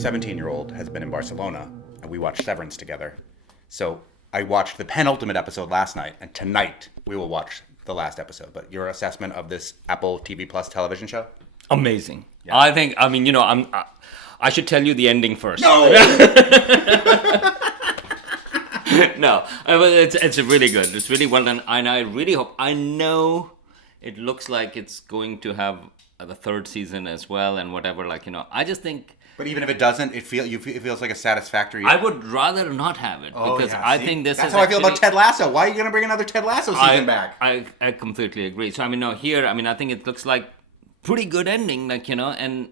17-year-old has been in Barcelona, and we watched Severance together. So I watched the penultimate episode last night, and tonight we will watch the last episode. But your assessment of this Apple TV Plus television show? Amazing. Yeah. I should tell you the ending first. No! No, it's really good. It's really well done, and I really hope. I know it looks like it's going to have the third season as well, and whatever. I just think. But even if it doesn't, it feels like a satisfactory. I would rather not have it because I think this that's is. That's how I feel about Ted Lasso. Why are you going to bring another Ted Lasso season back? I completely agree. So I think it looks like pretty good ending, and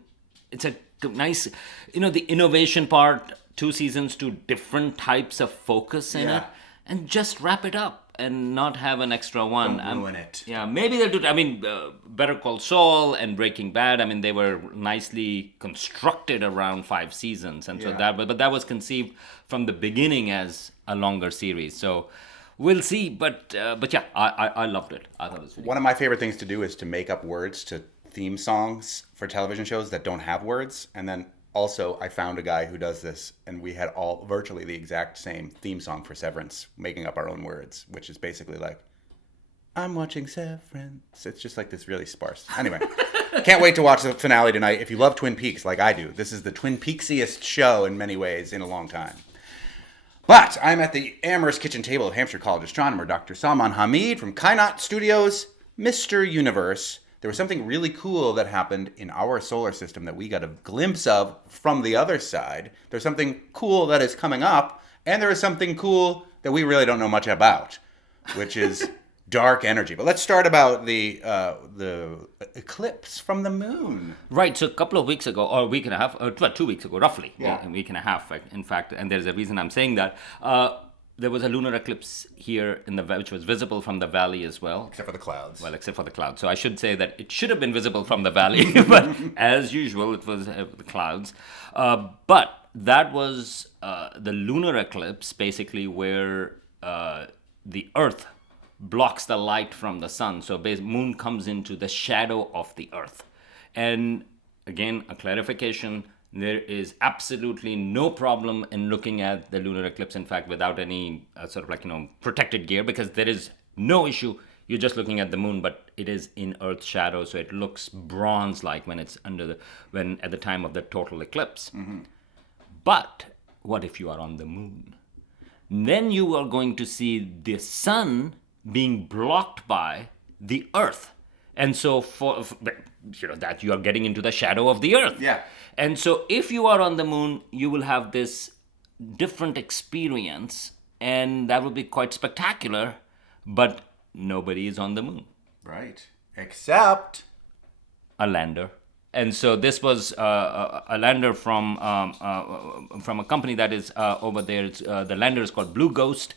it's a nice, the innovation part. 2 seasons, 2 different types of focus in it, and just wrap it up and not have an extra one. Don't ruin it. Yeah, maybe they'll do. Better Call Saul and Breaking Bad. They were nicely constructed around 5 seasons, and so but that was conceived from the beginning as a longer series. So we'll see. But yeah, I loved it. I thought it was really one of my favorite things to do is to make up words to theme songs for television shows that don't have words, and then. Also, I found a guy who does this, and we had all virtually the exact same theme song for Severance, making up our own words, which is basically like, I'm watching Severance. It's just like this really sparse. Anyway, can't wait to watch the finale tonight. If you love Twin Peaks like I do, this is the Twin Peaksiest show in many ways in a long time. But I'm at the Amherst kitchen table of Hampshire College astronomer Dr. Salman Hameed from Kainat Studios, Mr. Universe. There was something really cool that happened in our solar system that we got a glimpse of from the other side. There's something cool that is coming up, and there is something cool that we really don't know much about, which is dark energy. But let's start about the eclipse from the moon. Right. So a couple of weeks ago, or a week and a half, or 2 weeks ago, roughly, yeah. A week and a half, in fact, and there's a reason I'm saying that. There was a lunar eclipse here which was visible from the valley as well. Except for the clouds. Well, except for the clouds. So I should say that it should have been visible from the valley, but as usual, it was the clouds. But that was the lunar eclipse, basically where the Earth blocks the light from the sun. So moon comes into the shadow of the Earth. And again, a clarification. There is absolutely no problem in looking at the lunar eclipse, in fact, without any protected gear, because there is no issue. You're just looking at the moon, but it is in Earth's shadow, so it looks bronze-like when it's at the time of the total eclipse. Mm-hmm. But what if you are on the moon? Then you are going to see the sun being blocked by the Earth. And so that you are getting into the shadow of the Earth. Yeah. And so if you are on the moon, you will have this different experience, and that will be quite spectacular, but nobody is on the moon. Right. Except a lander. And so this was a lander from a company that is over there. The lander is called Blue Ghost.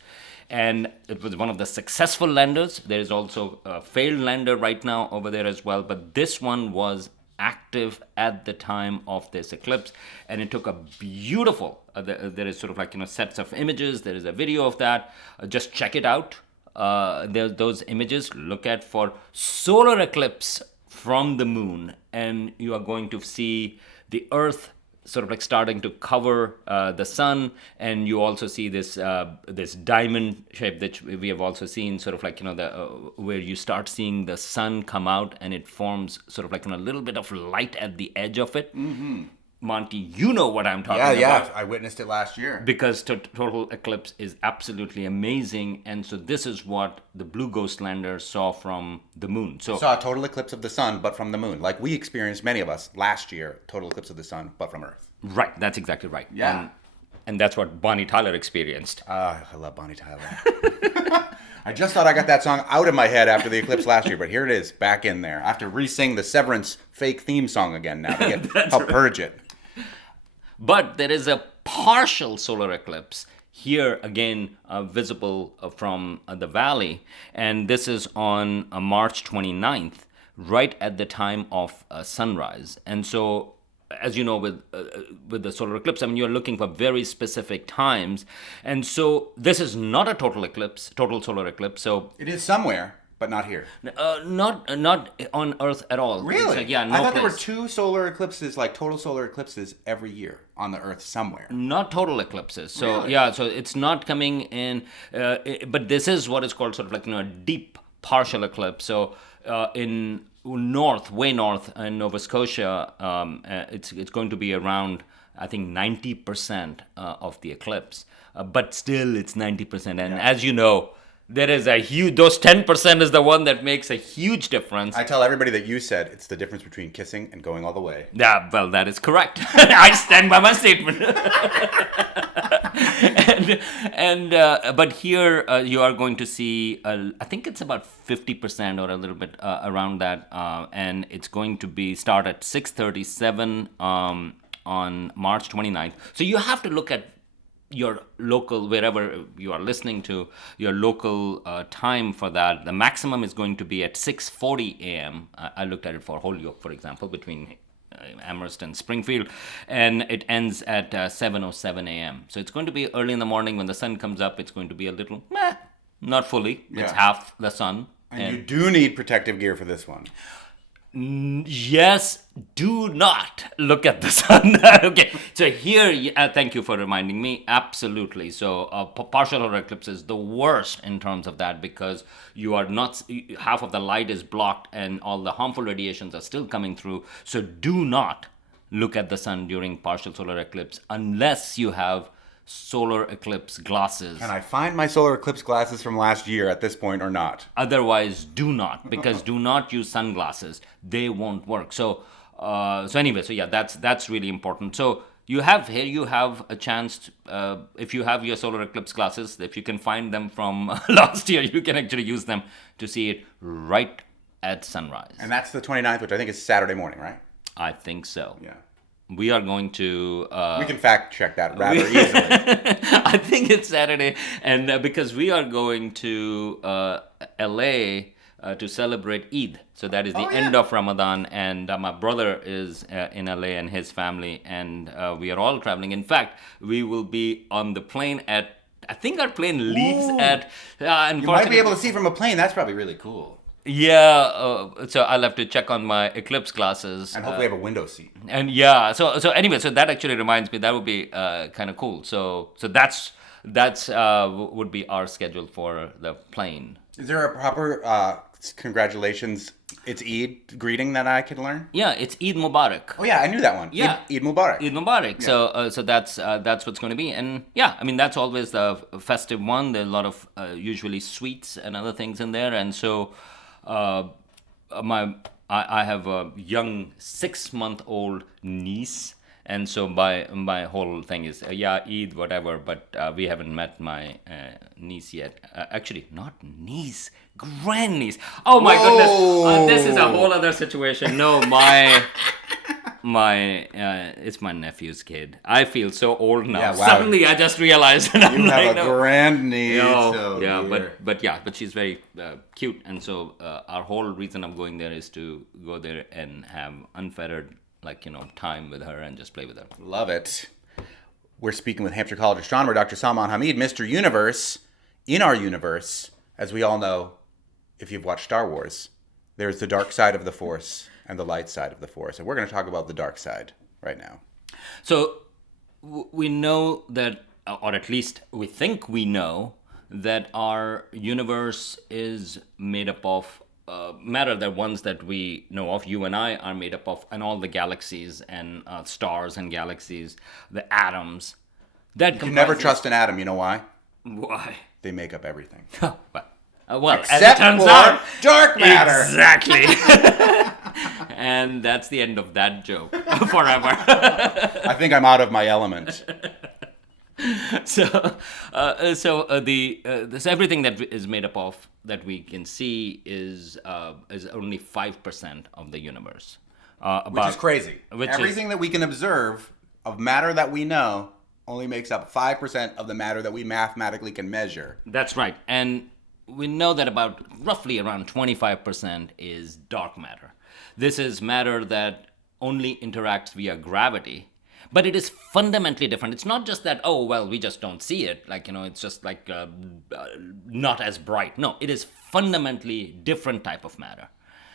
And it was one of the successful landers. There is also a failed lander right now over there as well. But this one was active at the time of this eclipse. And it took a beautiful, there is sets of images. There is a video of that. Just check it out. Those images, look at for solar eclipse from the moon. And you are going to see the Earth starting to cover the sun, and you also see this diamond shape that we have also seen, where you start seeing the sun come out, and it forms a little bit of light at the edge of it. Mm-hmm. Monte, you know what I'm talking about. Yeah, I witnessed it last year. Because total eclipse is absolutely amazing, and so this is what the Blue Ghost lander saw from the moon. So saw a total eclipse of the sun, but from the moon. Like we experienced, many of us, last year, total eclipse of the sun, but from Earth. Right, that's exactly right. Yeah. And that's what Bonnie Tyler experienced. I love Bonnie Tyler. I just thought I got that song out of my head after the eclipse last year, but here it is, back in there. I have to re-sing the Severance fake theme song again now to help purge it. But there is a partial solar eclipse here again visible from the valley, and this is on March 29th, right at the time of sunrise. And so, as you know, with the solar eclipse, you're looking for very specific times, and so this is not a total solar eclipse. So it is somewhere, but not here. Not on Earth at all. Really? It's like, yeah, no I thought there were place. 2 solar eclipses, like total solar eclipses, every year on the Earth somewhere. Not total eclipses. So Really? yeah, so it's not coming in. But this is what is called sort of like a deep partial eclipse. So in way north in Nova Scotia, it's going to be around, I think, 90% of the eclipse. But still, it's 90%. And as you know, there is a huge. Those 10% is the one that makes a huge difference. I tell everybody that you said it's the difference between kissing and going all the way. Yeah, well, that is correct. I stand by my statement. But here you are going to see, I think it's about 50% or a little bit around that, and it's going to be start at 6:37 on March 29th. So you have to look at your local, wherever you are listening to, your local time for that. The maximum is going to be at 6:40 a.m. I looked at it for Holyoke, for example, between Amherst and Springfield, and it ends at 7:07 a.m. So it's going to be early in the morning when the sun comes up. It's going to be a little, not fully. Yeah. It's half the sun. And you do need protective gear for this one. Yes, do not look at the sun. Okay, so here, thank you for reminding me. Absolutely. So, partial solar eclipse is the worst in terms of that because you are not, half of the light is blocked and all the harmful radiations are still coming through. So, do not look at the sun during partial solar eclipse unless you have solar eclipse glasses. Can I find my solar eclipse glasses from last year at this point or not? Otherwise, do not, because do not use sunglasses. They won't work. So anyway, so yeah, that's really important. So you have a chance if you have your solar eclipse glasses, if you can find them from last year, you can actually use them to see it right at sunrise. And that's the 29th, which I think is Saturday morning, right? I think so. Yeah. We are going to... we can fact check that rather easily. I think it's Saturday. And because we are going to LA to celebrate Eid. So that is the end of Ramadan. And my brother is in LA and his family. And we are all traveling. In fact, we will be on the plane at... I think our plane leaves at... you might be able to see from a plane. That's probably really cool. Yeah, so I'll have to check on my eclipse glasses. And hopefully have a window seat. And yeah, so anyway, so that actually reminds me that would be kind of cool. So that's would be our schedule for the plane. Is there a proper congratulations, it's Eid greeting that I could learn? Yeah, it's Eid Mubarak. Oh yeah, I knew that one. Yeah, Eid Mubarak. Eid Mubarak. Yeah. So that's what's going to be, and yeah, I mean that's always the festive one. There's a lot of usually sweets and other things in there, and so. I have a young 6-month-old niece, and so my whole thing is Eid whatever, but we haven't met my niece yet. Actually, not niece, grandniece. Oh my goodness, this is a whole other situation. No, it's my nephew's kid. I feel so old now. Yeah, wow. Suddenly, I just realized that I'm You have like, a grandniece. Oh, yeah, dear. but she's very cute, and so our whole reason of going there is to go there and have unfettered, time with her and just play with her. Love it. We're speaking with Hampshire College astronomer Dr. Salman Hameed, Mr. Universe. In our universe, as we all know, if you've watched Star Wars, there's the dark side of the Force and the light side of the Force. And we're going to talk about the dark side right now. So we know that, or at least we think we know, that our universe is made up of matter, the ones that we know of, you and I, are made up of, and all the galaxies and stars and galaxies, the atoms. That You never trust an atom. You know why? Why? They make up everything. Well, Except as it turns for out, dark matter. Exactly. And that's the end of that joke forever. I think I'm out of my element. So everything that is made up of that we can see is only 5% of the universe. Which is crazy. Everything that we can observe of matter that we know only makes up 5% of the matter that we mathematically can measure. That's right. And we know that roughly around 25% is dark matter. This is matter that only interacts via gravity. But it is fundamentally different. It's not just that, oh, well, we just don't see it. Like, it's just like not as bright. No, it is fundamentally different type of matter.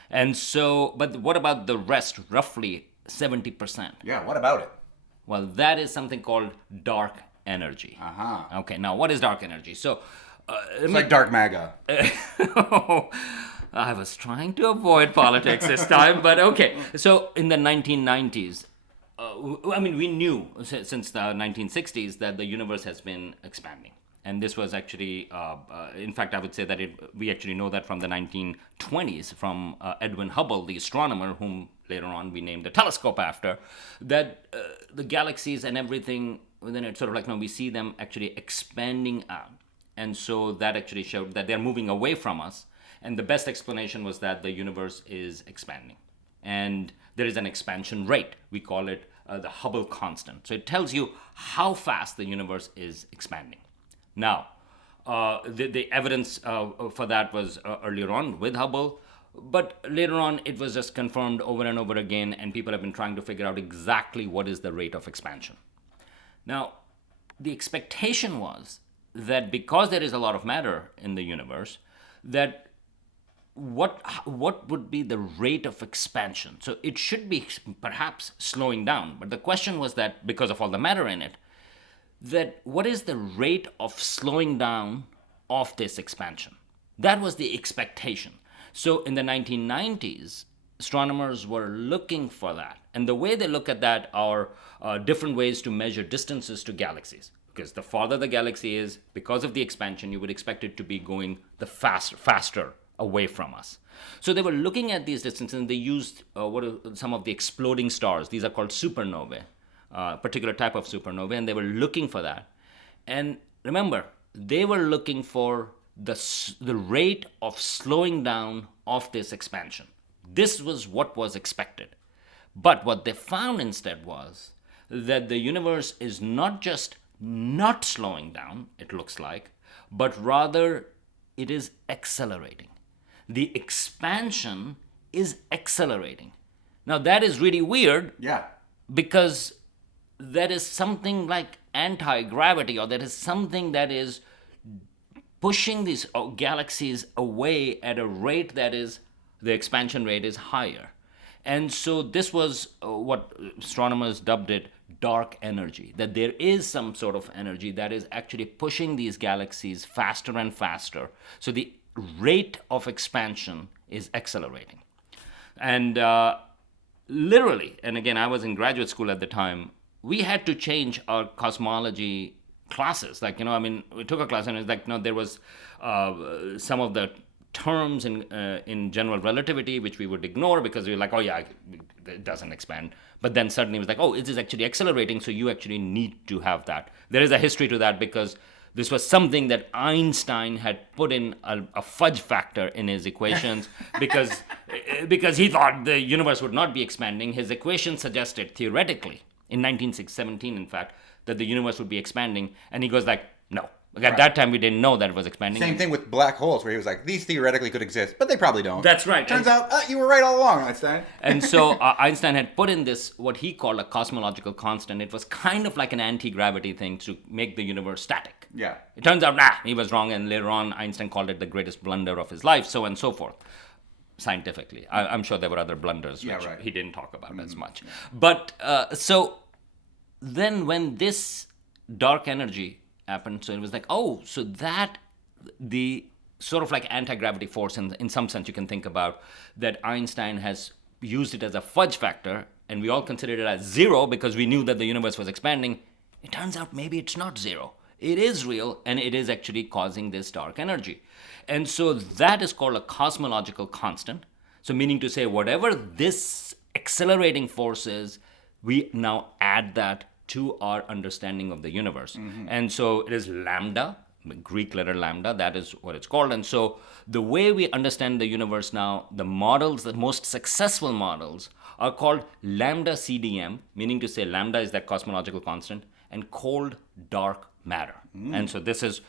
And so, but what about the rest, roughly 70%? Yeah, what about it? Well, that is something called dark energy. Uh-huh. Okay, now what is dark energy? So, It's like dark MAGA. I was trying to avoid politics this time, but okay. So in the 1990s, we knew since the 1960s that the universe has been expanding. And this was actually, in fact, I would say that we actually know that from the 1920s, from Edwin Hubble, the astronomer, whom later on we named the telescope after, that the galaxies and everything within it, sort of like, we see them actually expanding out. And so that actually showed that they're moving away from us. And the best explanation was that the universe is expanding. And there is an expansion rate. We call it the Hubble constant. So it tells you how fast the universe is expanding. Now, the evidence for that was earlier on with Hubble, but later on it was just confirmed over and over again, and people have been trying to figure out exactly what is the rate of expansion. Now, the expectation was that because there is a lot of matter in the universe, that what would be the rate of expansion? So it should be perhaps slowing down, but the question was that because of all the matter in it, that what is the rate of slowing down of this expansion? That was the expectation. So in the 1990s, astronomers were looking for that. And the way they look at that are different ways to measure distances to galaxies. Because the farther the galaxy is, because of the expansion, you would expect it to be going the faster away from us. So they were looking at these distances, and they used some of the exploding stars. These are called supernovae. Particular type of supernovae, and they were looking for that. And remember, they were looking for the rate of slowing down of this expansion. This was what was expected. But what they found instead was that the universe is not just not slowing down, it looks like, but rather it is accelerating. The expansion is accelerating. Now that is really weird. Yeah. Because that is something like anti-gravity, or that is something that is pushing these galaxies away at a rate that is, the expansion rate is higher. And so this was what astronomers dubbed it dark energy, that there is some sort of energy that is actually pushing these galaxies faster and faster. So the rate of expansion is accelerating. And literally, and again, I was in graduate school at the time, we had to change our cosmology classes. Like, we took a class and it's like, there was some of the terms in general relativity, which we would ignore because we were like, oh yeah, it doesn't expand. But then suddenly it was like, oh, it is actually accelerating, so you actually need to have that. There is a history to that because this was something that Einstein had put in a fudge factor in his equations because he thought the universe would not be expanding. His equation suggested theoretically, in 1917, in fact, that the universe would be expanding. And he goes like, no. Like at that time, we didn't know that it was expanding. Same thing with black holes, where he was like, these theoretically could exist, but they probably don't. That's right. Turns out, you were right all along, Einstein. And so Einstein had put in this, what he called a cosmological constant. It was kind of like an anti-gravity thing to make the universe static. Yeah. It turns out, he was wrong. And later on, Einstein called it the greatest blunder of his life, so on and so forth. Scientifically. I'm sure there were other blunders which he didn't talk about as much. Yeah. But so then when this dark energy happened, so it was like, oh, so that the sort of like anti-gravity force, in some sense you can think about, that Einstein has used it as a fudge factor, and we all considered it as zero because we knew that the universe was expanding. It turns out maybe it's not zero. It is real, and it is actually causing this dark energy. And so that is called a cosmological constant. So meaning to say, whatever this accelerating force is, we now add that to our understanding of the universe. Mm-hmm. And so it is lambda, the Greek letter lambda, that is what it's called. And so the way we understand the universe now, the models, the most successful models, are called lambda CDM, meaning to say lambda is that cosmological constant, and cold dark matter. And so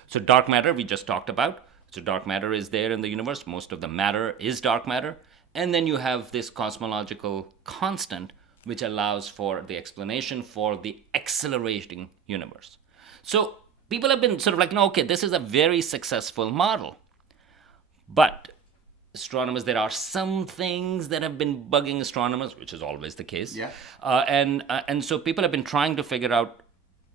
so dark matter we just talked about. So dark matter is there in the universe. Most of the matter is dark matter. And then you have this cosmological constant, which allows for the explanation for the accelerating universe. So people have been sort of like, no, okay, this is a very successful model. But astronomers, there are some things that have been bugging astronomers, which is always the case. Yeah. And so people have been trying to figure out,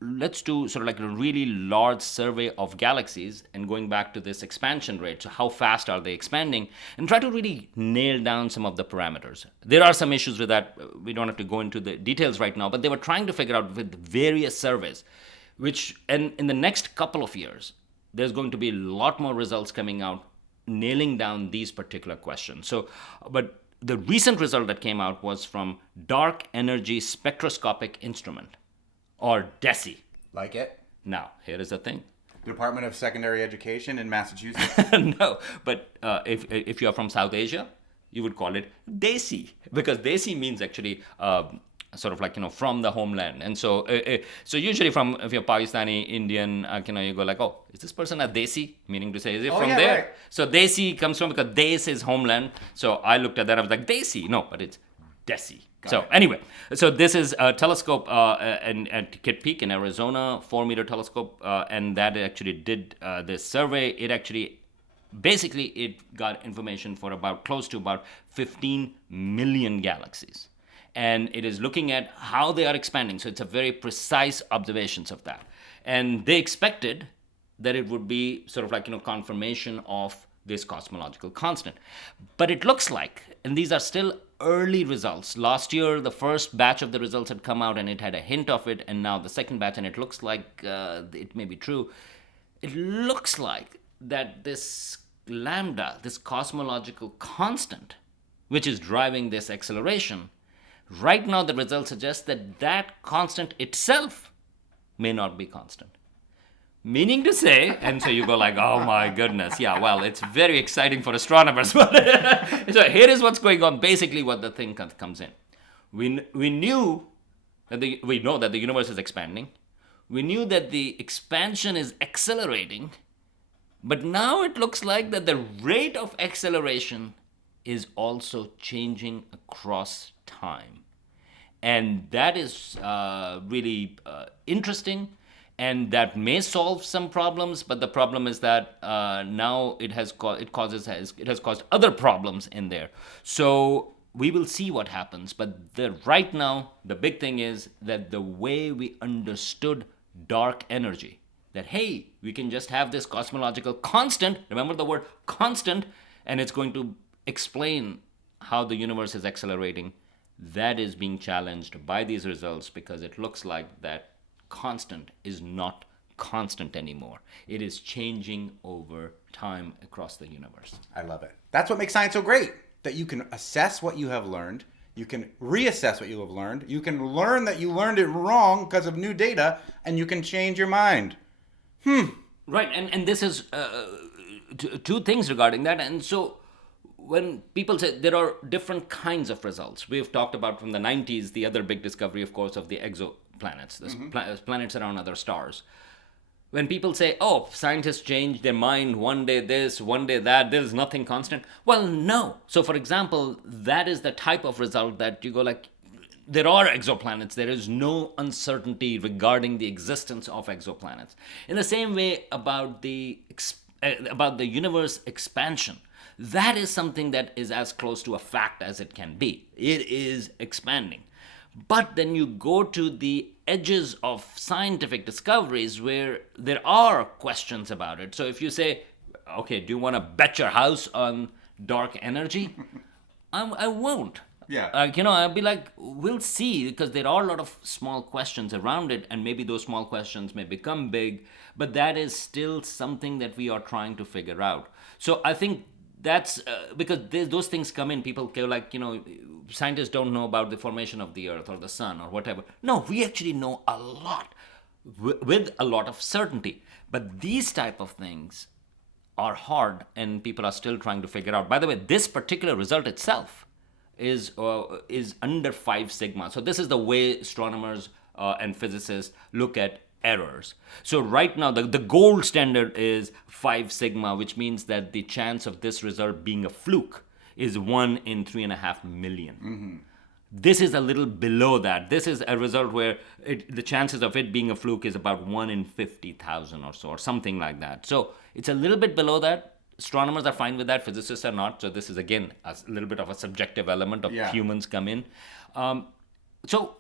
let's do sort of like a really large survey of galaxies and going back to this expansion rate. So how fast are they expanding? And try to really nail down some of the parameters. There are some issues with that. We don't have to go into the details right now, but they were trying to figure out with various surveys, and in the next couple of years, there's going to be a lot more results coming out nailing down these particular questions. So, but the recent result that came out was from Dark Energy Spectroscopic Instrument, or DESI. Like it? Now, here is the thing. Department of Secondary Education in Massachusetts. No, but if you are from South Asia, you would call it DESI, because DESI means actually sort of like, from the homeland. And so so usually if you're Pakistani, Indian, you go like, oh, is this person a Desi? Meaning to say, is it from there? Right. So Desi comes from, because Des is homeland. So I looked at that, I was like, Desi. No, but it's DESI. Anyway, so this is a telescope at Kitt Peak in Arizona, 4-meter telescope, and that actually did this survey. It actually, basically, it got information for close to about 15 million galaxies. And it is looking at how they are expanding. So it's a very precise observations of that. And they expected that it would be sort of like, confirmation of this cosmological constant. But it looks like, and these are still early results. Last year, the first batch of the results had come out and it had a hint of it. And now the second batch, and it looks like it may be true. It looks like that this lambda, this cosmological constant, which is driving this acceleration, right now, the results suggest that that constant itself may not be constant. Meaning to say, and so you go like, oh my goodness, yeah, well, it's very exciting for astronomers. So here is what's going on, basically what the thing comes in. We know that the universe is expanding. We knew that the expansion is accelerating. But now it looks like that the rate of acceleration is also changing across time. And that is really interesting, and that may solve some problems. But the problem is that now it has caused other problems in there. So we will see what happens. But right now, the big thing is that the way we understood dark energy, that hey, we can just have this cosmological constant. Remember the word constant, and it's going to explain how the universe is accelerating. That is being challenged by these results, because it looks like that constant is not constant anymore. It is changing over time across the universe. I love it. That's what makes science so great, that you can assess what you have learned, you can reassess what you have learned, you can learn that you learned it wrong because of new data, and you can change your mind. Right, and this is two things regarding that. And so when people say there are different kinds of results, we've talked about from the 90s, the other big discovery, of course, of the exoplanets, the planets around other stars. When people say, oh, scientists change their mind, one day this, one day that, there's nothing constant. Well, no. So, for example, that is the type of result that you go like, there are exoplanets. There is no uncertainty regarding the existence of exoplanets. In the same way about the universe expansion, that is something that is as close to a fact as it can be. It is expanding. But then you go to the edges of scientific discoveries where there are questions about it. So if you say, okay, do you want to bet your house on dark energy? I won't. Yeah. I'll be like, we'll see, because there are a lot of small questions around it, and maybe those small questions may become big, but that is still something that we are trying to figure out. So I think that's because those things come in, people go like, scientists don't know about the formation of the earth or the sun or whatever. No, we actually know a lot with a lot of certainty. But these type of things are hard, and people are still trying to figure out. By the way, this particular result itself is under 5 sigma. So this is the way astronomers and physicists look at errors. So right now, the gold standard is 5 sigma, which means that the chance of this result being a fluke is 1 in 3.5 million. This is a little below that. This is a result where the chances of it being a fluke is about 1 in 50,000 or so, or something like that. So it's a little bit below that. Astronomers are fine with that. Physicists are not. So this is, again, a little bit of a subjective element of humans come in. So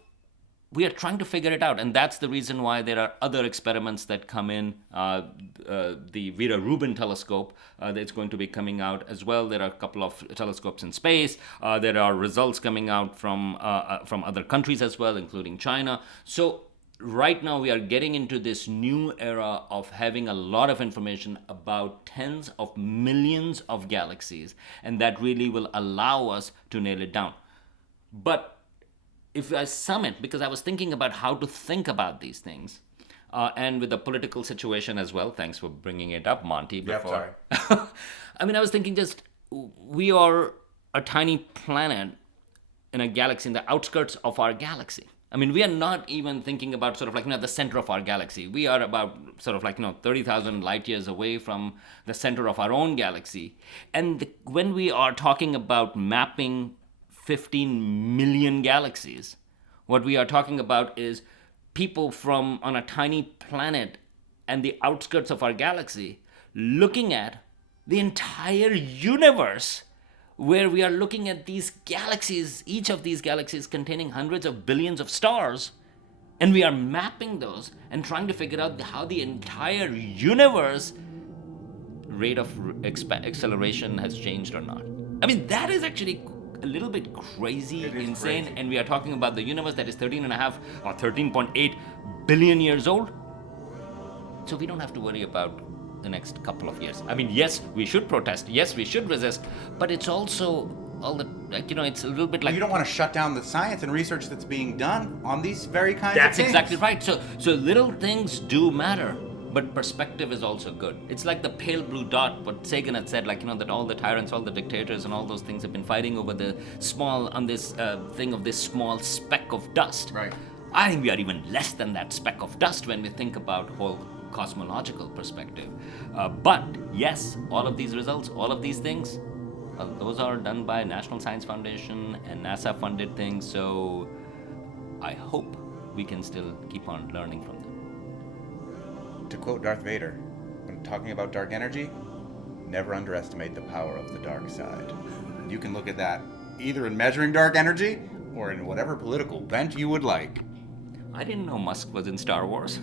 we are trying to figure it out, and that's the reason why there are other experiments that come in. The Vera Rubin telescope that's going to be coming out as well. There are a couple of telescopes in space. There are results coming out from other countries as well, including China. So right now we are getting into this new era of having a lot of information about tens of millions of galaxies, and that really will allow us to nail it down. But if I sum it, because I was thinking about how to think about these things, and with the political situation as well. Thanks for bringing it up, Monte. Before. Sorry. I mean, I was thinking we are a tiny planet in a galaxy, in the outskirts of our galaxy. I mean, we are not even thinking about sort of like, the center of our galaxy. We are about sort of like, 30,000 light years away from the center of our own galaxy. And when we are talking about mapping 15 million galaxies, what we are talking about is people from on a tiny planet and the outskirts of our galaxy looking at the entire universe, where we are looking at these galaxies, each of these galaxies containing hundreds of billions of stars, and we are mapping those and trying to figure out how the entire universe rate of acceleration has changed or not. I mean, that is actually a little bit crazy, insane, crazy. And we are talking about the universe that is 13.5 or 13.8 billion years old. So we don't have to worry about the next couple of years. I mean, yes, we should protest. Yes, we should resist. But it's also all the, it's a little bit like... You don't want to shut down the science and research that's being done on these very kinds of things. That's exactly right. So little things do matter. But perspective is also good. It's like the pale blue dot, what Sagan had said, that all the tyrants, all the dictators, and all those things have been fighting over the small, on this thing of this small speck of dust. Right. I think we are even less than that speck of dust when we think about whole cosmological perspective. But yes, all of these results, all of these things, those are done by National Science Foundation and NASA-funded things. So I hope we can still keep on learning from them. To quote Darth Vader, when talking about dark energy, never underestimate the power of the dark side. You can look at that either in measuring dark energy or in whatever political bent you would like. I didn't know Musk was in Star Wars.